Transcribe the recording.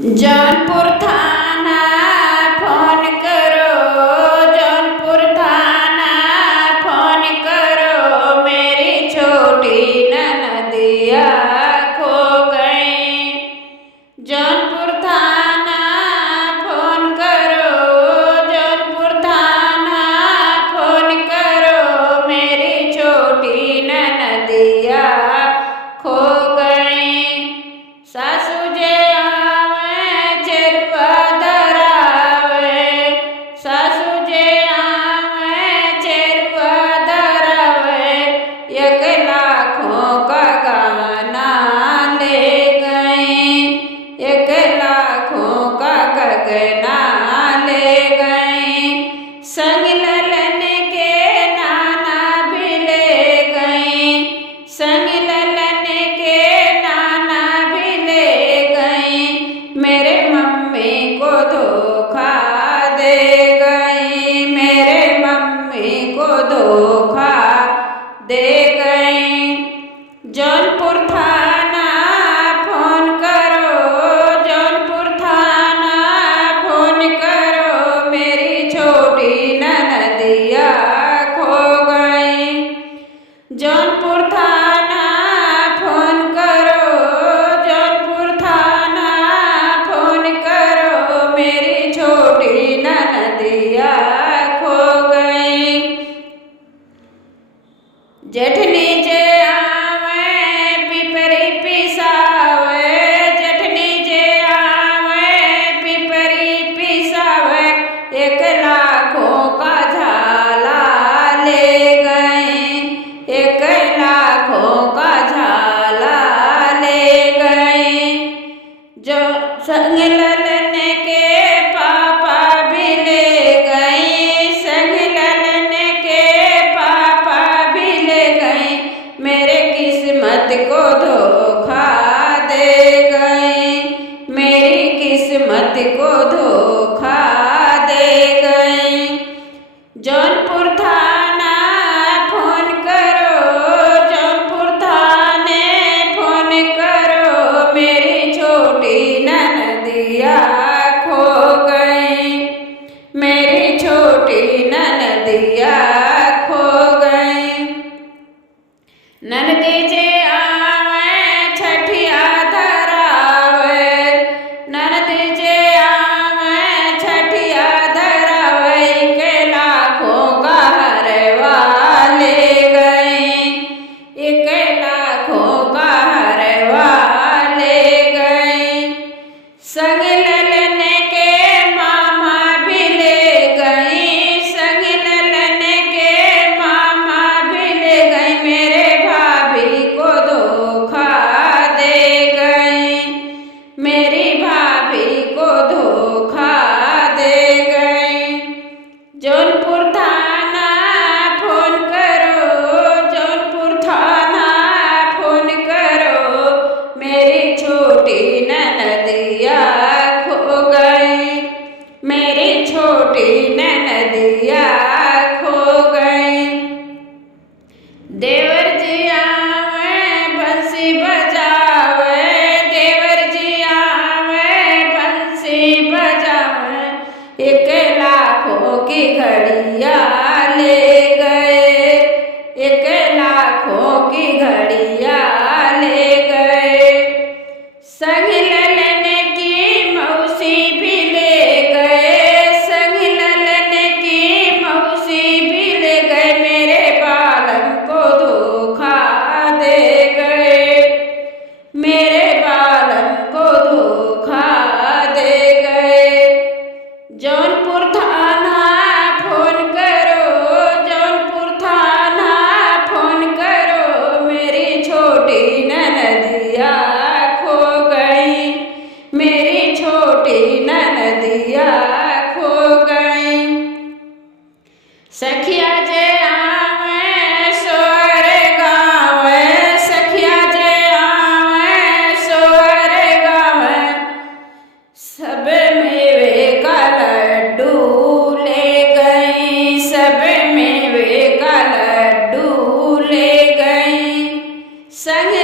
जौनपुर थाना फोन करो, जौनपुर थाना फोन करो, मेरी छोटी ननदिया खो गई। जौनपुर थाना फोन करो, जौनपुर थाना फोन करो, मेरी छोटी ननदिया खो गई। सासू जे सासू जे आवे चेरुआ धरावे, 1 लाखों का गहना ले गई, 1 लाखों का गहना ले गई। संग ललन के नाना भी ले गई, संग ललन के नाना भी ले गई। मेरे मम्मी को धोखा दे गई, मेरे मम्मी को धोखा दे गई। जौनपुर थाना फोन करो, जौनपुर थाना फोन करो, मेरी छोटी ननदिया खो गई। जौनपुर थाना फोन करो, जौनपुर थाना फोन करो, मेरी छोटी ननदिया खो गई। जेठनी जे आवे पिपरी पिसावे, जेठनी जे आवे पिपरी पिसावे, 1 लाखों का झाला ले गई, 1 लाखों का झाला ले गई। जो संग ललन के पापा भी ले गई, संग ललन के पापा भी ले गई। मेरे किस्मत को धोखा दे गई, मेरी किस्मत को धोखा दे गई। जौनपुर थाना फोन करो, जौनपुर थाने फोन करो, मेरी छोटी ननदिया खो गई, मेरी छोटी ननदिया खो गई। ननदी जे आवे छठिया धरावे, ननदी जे आवे छठिया धरावे, 1 लाखों का हरवा ले गई, 1 लाखों का हरवा ले गई। संग ललन के मामा भी ले गई, संग ललन के मामा भी ले गई। मेरे भाभी को धोखा दे गई, मेरी भाभी को धोखा दे गई। जौनपुर थाना फोन करो, जौनपुर थाना फोन करो, मेरी छोटी ननदिया खो गई, मेरी छोटी ननदिया खो गई। देवर जी आवे बंसी बजावे, देवर जी आवे बंसी बजावे, 1 लाखों की घड़िया ले गए, 1 लाखों की घड़िया ले गए। संग ललन की मौसी भी ले गए, संग ललन की मौसी भी ले गए। मेरे बालन को धोखा दे गए, मेरे बालन को धोखा दे गए। जौनपुर थाना फोन करो, जौनपुर थाना फोन करो, मेरी छोटी ननदिया खो गई, मेरी छोटी ननदिया खो गई। सखिया जे आवे सोहरे गावे, सखिया जे आवे सोहरे गावे, सब मेवे का लड्डू ले गई, सब मेवे का लड्डू ले गई। संग